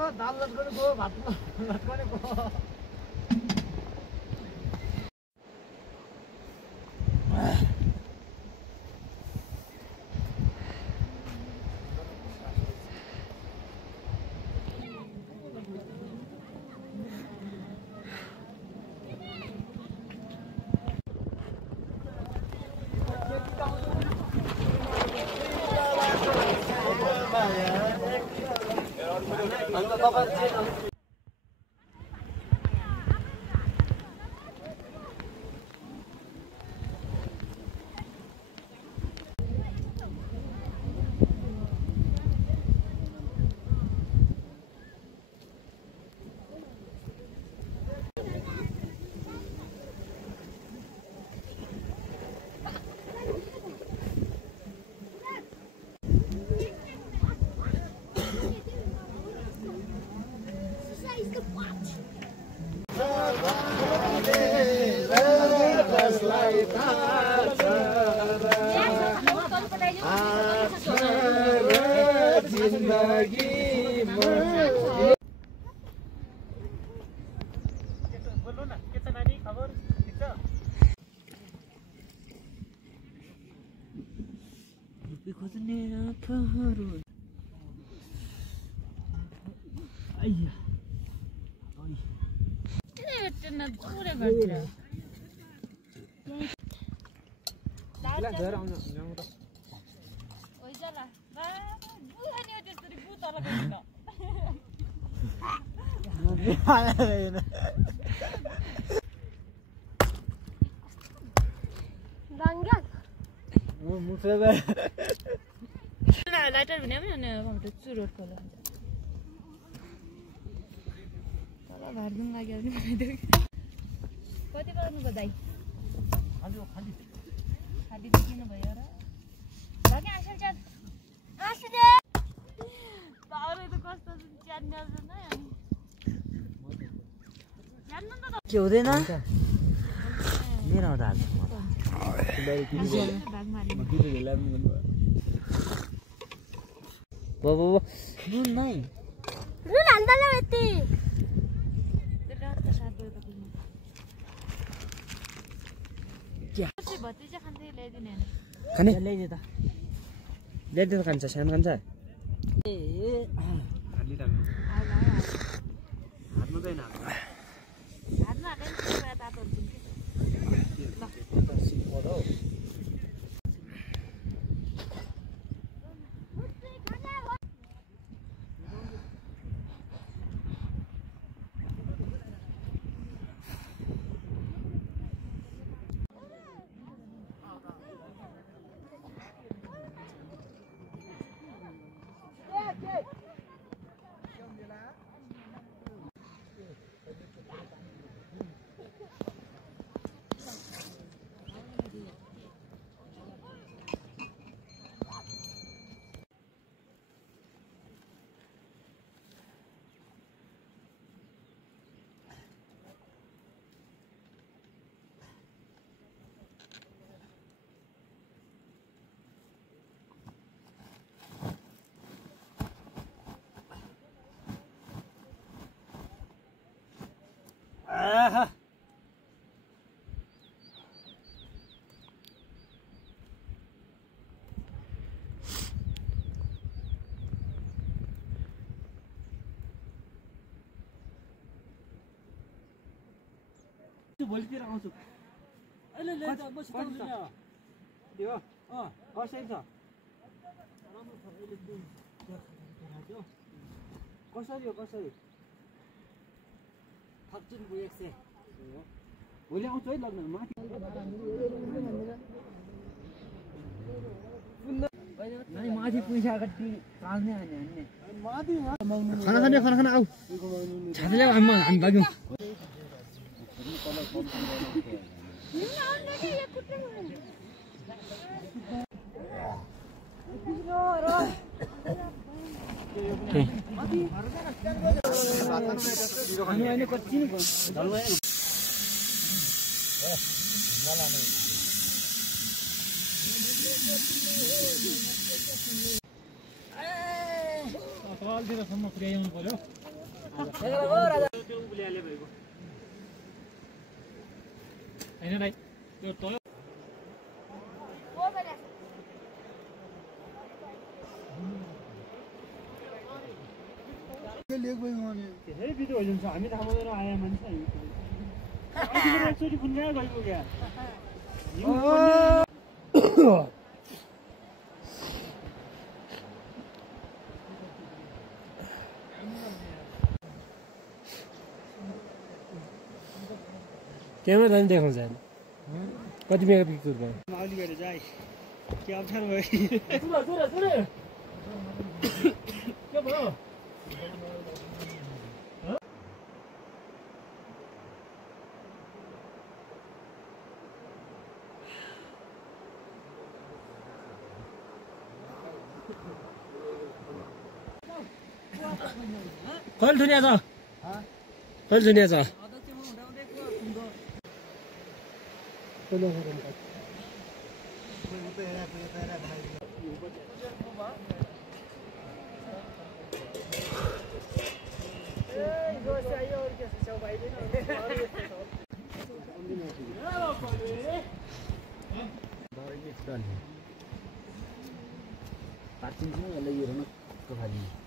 दाल लटकाउने गयो भात लटकाउने गयो लाइटर भने पनि चुरोट खोला तल भार्दुङ लाग्यो भने बनाइदियो कति गर्नुभयो दाइ खाली देखिनु भयो र भाग्य आसल च्यान आसले पाउरे त कस्तो च्यान न्याल्छ न जान्नु त के हुँदैन मेरो दाल बाबा नुन नै नुन हाल्दैन यति भतिजा खान्छ ल्याइदिने खाने ल्याइदे त ल्याइदे त खान्छ सानो खान्छ ए हाल्नुदैन हाल्नु हाल्दैन तातो हुन्छ भोलितिर आउँछु अहिले ले त म सिकाउँछु नि दियो कसरी छ राम्रो छ अहिले कसरी हो कसरी थप्छन् बु 100 भोलि आउँछु है लग्न माथि नानी माथि पैसा कति काट्ने हान्ने माथि खाना आऊ छातीले हामी भाग्यौं सवाल दिएर सम्म पुर्याउनु पर्यो त्यो उब्ल्याले भएको हैन दाइ त्यो तल धेरै बिदो हुन्छ हामी थाहा पाउँदैन आया मान्छे एकचोटि फुन्का गइयो क्या क्यामेरा देखाउँछ कति मेगा पिक्चर भयो माउली गरेर जाए के अप्ठ्यारो भयो के भयो कहिले दुनियाँ छ कहिले दुनियाँ छ पार्किङ छ यसलाई यो खाली